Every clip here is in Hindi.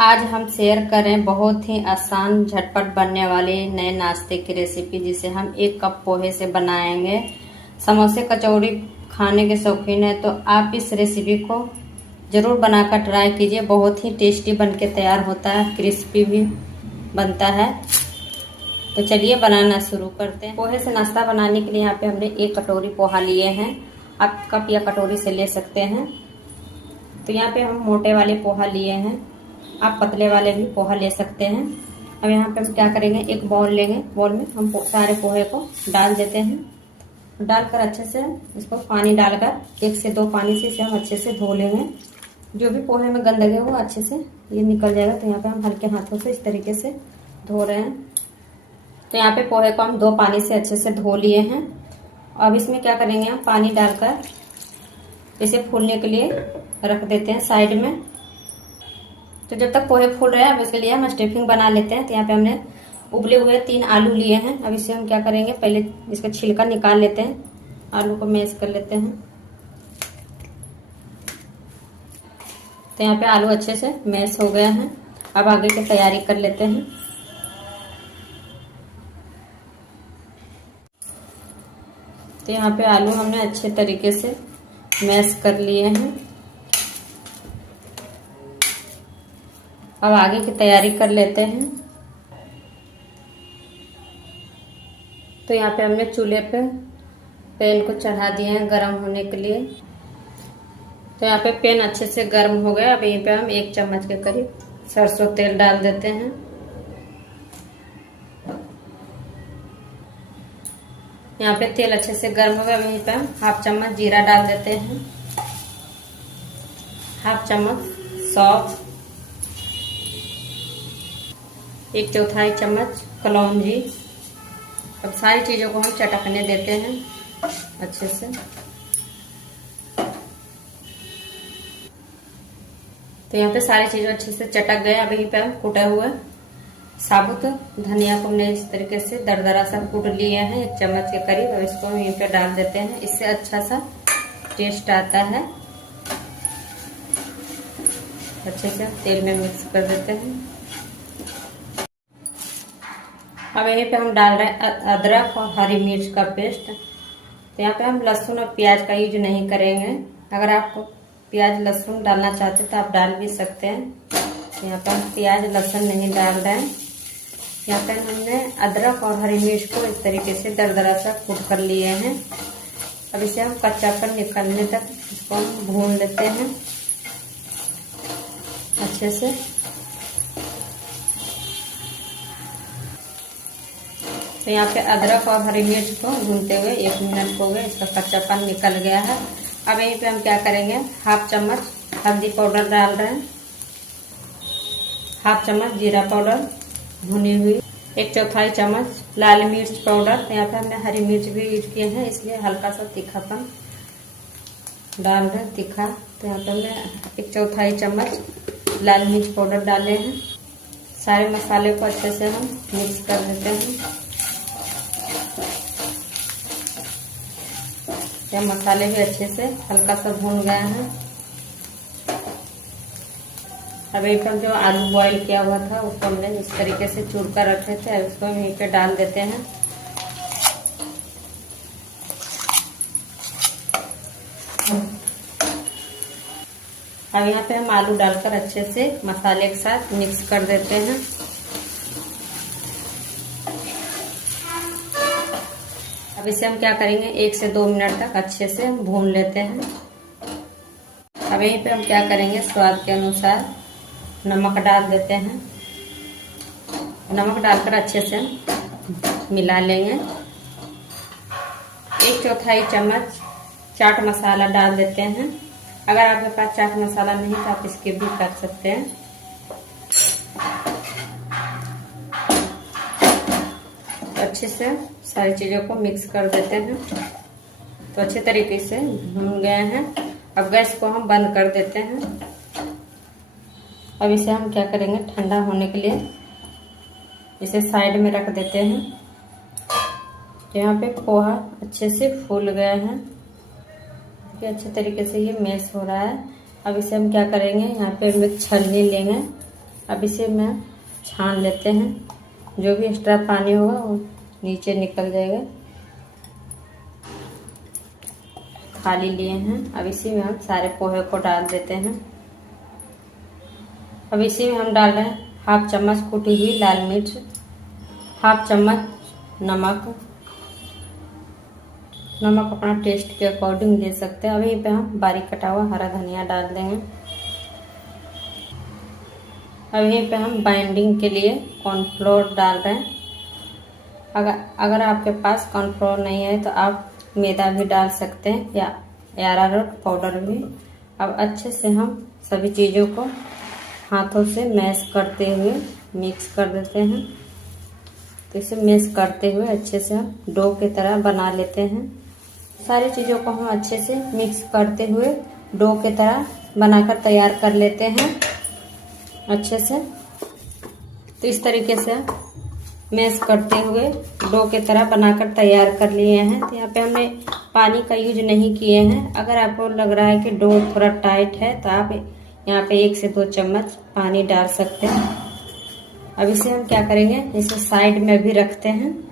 आज हम शेयर करें बहुत ही आसान झटपट बनने वाले नए नाश्ते की रेसिपी, जिसे हम 1 कप पोहे से बनाएंगे। समोसे कचौड़ी खाने के शौकीन है तो आप इस रेसिपी को ज़रूर बनाकर ट्राई कीजिए। बहुत ही टेस्टी बनके तैयार होता है, क्रिस्पी भी बनता है। तो चलिए बनाना शुरू करते हैं। पोहे से नाश्ता बनाने के लिए यहाँ पे हमने 1 कटोरी पोहा लिए हैं। आप कप या कटोरी से ले सकते हैं। तो यहाँ पे हम मोटे वाले पोहा लिए हैं, आप पतले वाले भी पोहा ले सकते हैं। अब यहाँ पे हम क्या करेंगे, एक बाउल लेंगे। बाउल में हम सारे पोहे को डाल देते हैं। डालकर अच्छे से इसको पानी डालकर 1 से 2 पानी से इसे हम अच्छे से धो लेंगे। जो भी पोहे में गंदगी है वो अच्छे से ये निकल जाएगा। तो यहाँ पे हम हल्के हाथों से इस तरीके से धो रहे हैं। तो यहाँ पे पोहे को हम 2 पानी से अच्छे से धो लिए हैं। अब इसमें क्या करेंगे, हम पानी डालकर इसे फूलने के लिए रख देते हैं साइड में। तो जब तक पोहे फूल रहे हैं, अब इसके लिए हम स्टफिंग बना लेते हैं। तो यहाँ पे हमने उबले हुए 3 आलू लिए हैं। अब इसे हम क्या करेंगे, पहले इसका छिलका निकाल लेते हैं। आलू को मैश कर लेते हैं। तो यहाँ पे आलू अच्छे से मैश हो गए हैं। अब आगे की तैयारी कर लेते हैं। तो यहाँ पे आलू हमने अच्छे तरीके से मैश कर लिए हैं। अब आगे की तैयारी कर लेते हैं। तो यहाँ पे हमने चूल्हे पे पैन को चढ़ा दिया है गर्म होने के लिए। तो यहाँ पे पैन अच्छे से गर्म हो गया। अब यहीं पे हम 1 चम्मच के करीब सरसों तेल डाल देते हैं। यहाँ पे तेल अच्छे से गर्म हो गया। अब यहीं पे हम 1/2 चम्मच जीरा डाल देते हैं, 1/2 चम्मच सौंफ, 1/4 चम्मच कलौंजी। अब सारी चीज़ों को हम चटकने देते हैं अच्छे से। तो यहाँ पे सारी चीज़ें अच्छे से चटक गए। अब यहीं पे हम कुटा हुआ साबुत धनिया को हमने इस तरीके से दरदरा सा कूट लिया है 1 चम्मच के करीब। अब इसको हम यहीं पे डाल देते हैं। इससे अच्छा सा टेस्ट आता है। अच्छे से तेल में मिक्स कर देते हैं। अब यहीं पे हम डाल रहे हैं अदरक और हरी मिर्च का पेस्ट। तो यहाँ पे हम लहसुन और प्याज का यूज नहीं करेंगे। अगर आपको प्याज लहसुन डालना चाहते तो आप डाल भी सकते हैं। तो यहाँ पे हम प्याज लहसुन नहीं डाल रहे हैं। यहाँ पे हमने अदरक और हरी मिर्च को इस तरीके से दरदरा सा कूट कर लिए हैं। अब इसे हम कच्चापन निकलने तक इसको हम भून लेते हैं अच्छे से। तो यहाँ पे अदरक और हरी मिर्च को भूनते हुए 1 मिनट हो गए, इसका कच्चापन निकल गया है। अब यहीं पे हम क्या करेंगे, 1/2 चम्मच हल्दी पाउडर डाल रहे हैं, 1/2 चम्मच जीरा पाउडर भुनी हुई, 1/4 चम्मच लाल मिर्च पाउडर। तो यहाँ पे हमने हरी मिर्च भी यूज किए हैं, इसलिए हल्का सा तीखापन डाल रहे हैं, तीखा। तो यहाँ पे हमने 1/4 चम्मच लाल मिर्च पाउडर डाले हैं। सारे मसाले को अच्छे से हम मिक्स कर देते हैं। या मसाले भी अच्छे से हल्का सा भून गए हैं। अब एक जो आलू बॉईल किया हुआ था उसको हमने इस तरीके से चूर कर रखे थे, उसको हम यहीं पे डाल देते हैं। अब यहाँ पे हम आलू डालकर अच्छे से मसाले के साथ मिक्स कर देते हैं। अब इसे हम क्या करेंगे, 1 से 2 मिनट तक अच्छे से भून लेते हैं। अब यहीं पे हम क्या करेंगे, स्वाद के अनुसार नमक डाल देते हैं। नमक डालकर अच्छे से मिला लेंगे। 1/4 चम्मच चाट मसाला डाल देते हैं। अगर आपके पास चाट मसाला नहीं तो आप स्किप भी कर सकते हैं। तो अच्छे से सारी चीज़ों को मिक्स कर देते हैं। तो अच्छे तरीके से भून गए हैं। अब गैस को हम बंद कर देते हैं। अब इसे हम क्या करेंगे, ठंडा होने के लिए इसे साइड में रख देते हैं। यहाँ पे पोहा अच्छे से फूल गए हैं, अच्छे तरीके से ये मैश हो रहा है। अब इसे हम क्या करेंगे, यहाँ पे हम एक छलनी लेंगे अब इसे मैं छान लेते हैं, जो भी एक्स्ट्रा पानी होगा वो नीचे निकल जाएगा। थाली लिए हैं, अब इसी में हम सारे पोहे को डाल देते हैं। अब इसी में हम डाल रहे हैं हाफ चम्मच कुटी हुई लाल मिर्च, हाफ चम्मच नमक अपना टेस्ट के अकॉर्डिंग दे सकते हैं। अब यहीं पे हम बारीक कटा हुआ हरा धनिया डाल देंगे। अब यहीं पे हम बाइंडिंग के लिए कॉर्नफ्लोर डाल रहे हैं। अगर आपके पास कॉर्नफ्लोर नहीं है तो आप मैदा भी डाल सकते हैं या अरारोट पाउडर भी। अब अच्छे से हम सभी चीज़ों को हाथों से मैश करते हुए मिक्स कर देते हैं। तो इसे मैश करते हुए अच्छे से हम डो की तरह बना लेते हैं। सारी चीज़ों को हम अच्छे से मिक्स करते हुए डो की तरह बनाकर तैयार कर लेते हैं अच्छे से। तो इस तरीके से मैश करते हुए डो की तरह बनाकर तैयार कर लिए हैं। तो यहाँ पे हमने पानी का यूज नहीं किए हैं। अगर आपको लग रहा है कि डो थोड़ा टाइट है तो आप यहाँ पे 1 से 2 चम्मच पानी डाल सकते हैं। अब इसे हम क्या करेंगे, इसे साइड में भी रखते हैं।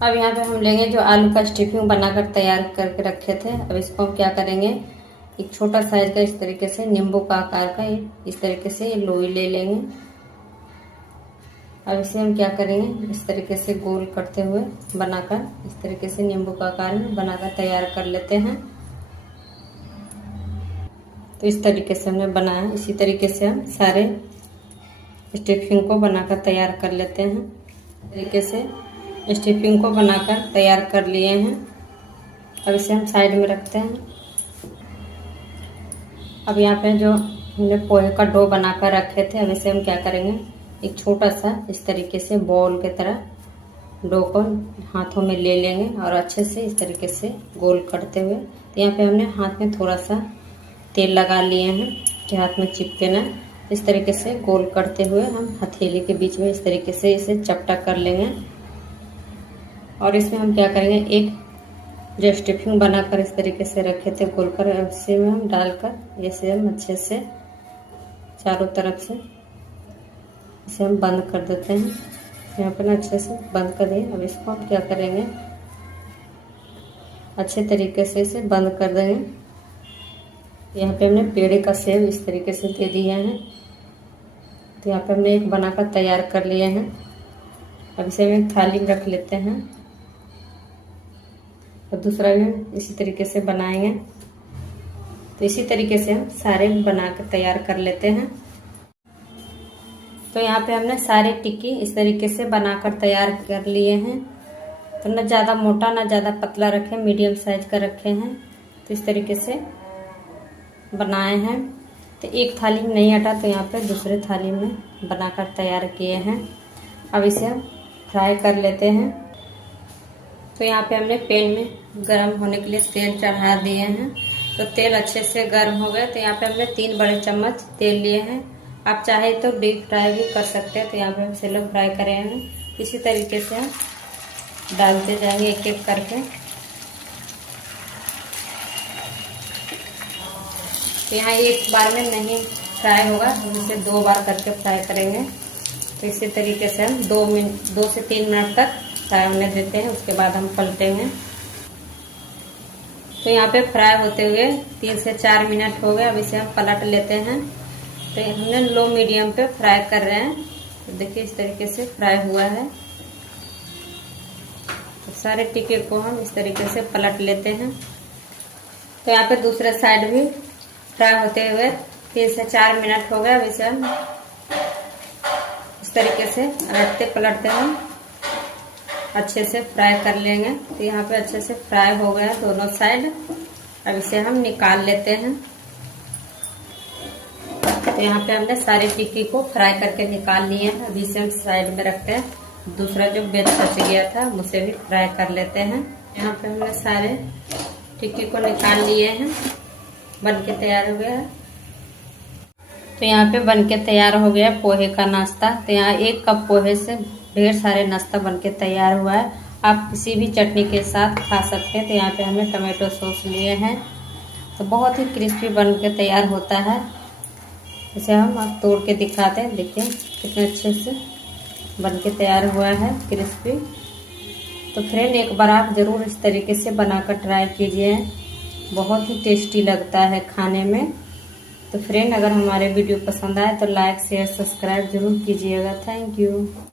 अब यहाँ पे हम लेंगे जो आलू का स्टफिंग बनाकर तैयार करके रखे थे। अब इसको हम क्या करेंगे, एक छोटा साइज का इस तरीके से नींबू का आकार का इस तरीके से लोई ले लेंगे। अब इसे हम क्या करेंगे, इस तरीके से गोल करते हुए बनाकर इस तरीके से नींबू का आकार में बनाकर तैयार कर लेते हैं। तो इस तरीके से हमने बनाया। इसी तरीके से हम सारे स्टफिंग को बनाकर तैयार कर लेते हैं। इस तरीके से स्टफिंग को बनाकर तैयार कर लिए हैं। अब इसे हम साइड में रखते हैं। अब यहाँ पे जो हमने पोहे का डो बनाकर रखे थे, अब इसे हम क्या करेंगे, एक छोटा सा इस तरीके से बॉल की तरह डो को हाथों में ले लेंगे और अच्छे से इस तरीके से गोल करते हुए। तो यहाँ पे हमने हाथ में थोड़ा सा तेल लगा लिए हैं कि हाथ में चिपके ना। इस तरीके से गोल करते हुए हम हथेली के बीच में इस तरीके से इसे चपटा कर लेंगे। और इसमें हम क्या करेंगे, एक जो स्टफिंग बनाकर इस तरीके से रखे थे गोल कर, इसी में हम डालकर इसे हम अच्छे से चारों तरफ से इसे हम बंद कर देते हैं। यहाँ पर ना अच्छे से बंद कर दिए। अब इसको हम क्या करेंगे, अच्छे तरीके से इसे बंद कर देंगे। यहाँ पे हमने पेड़े का शेप इस तरीके से दे दिया है। तो यहाँ पे हमने एक बनाकर तैयार कर लिए हैं। अब इसे हम थाली में रख लेते हैं और दूसरा भी इसी तरीके से बनाएंगे। तो इसी तरीके से हम सारे बनाकर तैयार कर लेते हैं। तो यहाँ पे हमने सारे टिक्की इस तरीके से बनाकर तैयार कर लिए हैं। तो न ज़्यादा मोटा न ज़्यादा पतला रखे, मीडियम साइज का रखे हैं। तो इस तरीके से बनाए हैं। तो एक थाली में नहीं हटा तो यहाँ पे दूसरे थाली में बनाकर तैयार किए हैं। अब इसे हम फ्राई कर लेते हैं। तो यहाँ पे हमने पैन में गरम होने के लिए तेल चढ़ा दिए हैं। तो तेल अच्छे से गर्म हो गए। तो यहाँ पे हमने 3 बड़े चम्मच तेल लिए हैं। आप चाहे तो डीप फ्राई भी कर सकते हैं। तो यहाँ पे हम सेलो फ्राई करे हैं। इसी तरीके से हम डालते जाएंगे एक एक करके। तो यहाँ एक बार में नहीं फ्राई होगा, हम इसे 2 बार करके फ्राई करेंगे। तो इसी तरीके से हम 2 से 3 मिनट तक फ्राई होने देते हैं। उसके बाद हम पलटेंगे। तो यहाँ पे फ्राई होते हुए 3 से 4 मिनट हो गए। अब इसे हम पलट लेते हैं। तो हमने लो मीडियम पे फ्राई कर रहे हैं। तो देखिए इस तरीके से फ्राई हुआ है। तो सारे टिक्के को हम इस तरीके से पलट लेते हैं। तो यहाँ पे दूसरे साइड भी फ्राई होते हुए 3 से 4 मिनट हो गए। अब इसे हम इस तरीके से पलटते पलटते हम अच्छे से फ्राई कर लेंगे। तो यहाँ पे अच्छे से फ्राई हो गया दोनों साइड। अब इसे हम निकाल लेते हैं। तो यहाँ पे हमने सारे टिक्की को फ्राई करके निकाल लिए हैं। अभी इसे हम साइड में रखते हैं। दूसरा जो बेच बच गया था उसे भी फ्राई कर लेते हैं। यहाँ पे हमने सारे टिक्की को निकाल लिए हैं। बन के तैयार हो गया है। तो यहाँ पे बन के तैयार हो गया पोहे का नाश्ता। तो यहाँ 1 कप पोहे से ढेर सारे नाश्ता बन के तैयार हुआ है। आप किसी भी चटनी के साथ खा सकते हैं। तो यहाँ पे हमने टमाटो सॉस लिए हैं। तो बहुत ही क्रिस्पी बन के तैयार होता है। इसे हम अब तोड़ के दिखाते हैं। देखिए कितने अच्छे से बन के तैयार हुआ है क्रिस्पी। तो फ्रेंड एक बार आप ज़रूर इस तरीके से बनाकर ट्राई कीजिए, बहुत ही टेस्टी लगता है खाने में। तो फ्रेंड अगर हमारे वीडियो पसंद आए तो लाइक शेयर सब्सक्राइब जरूर कीजिएगा। Thank you.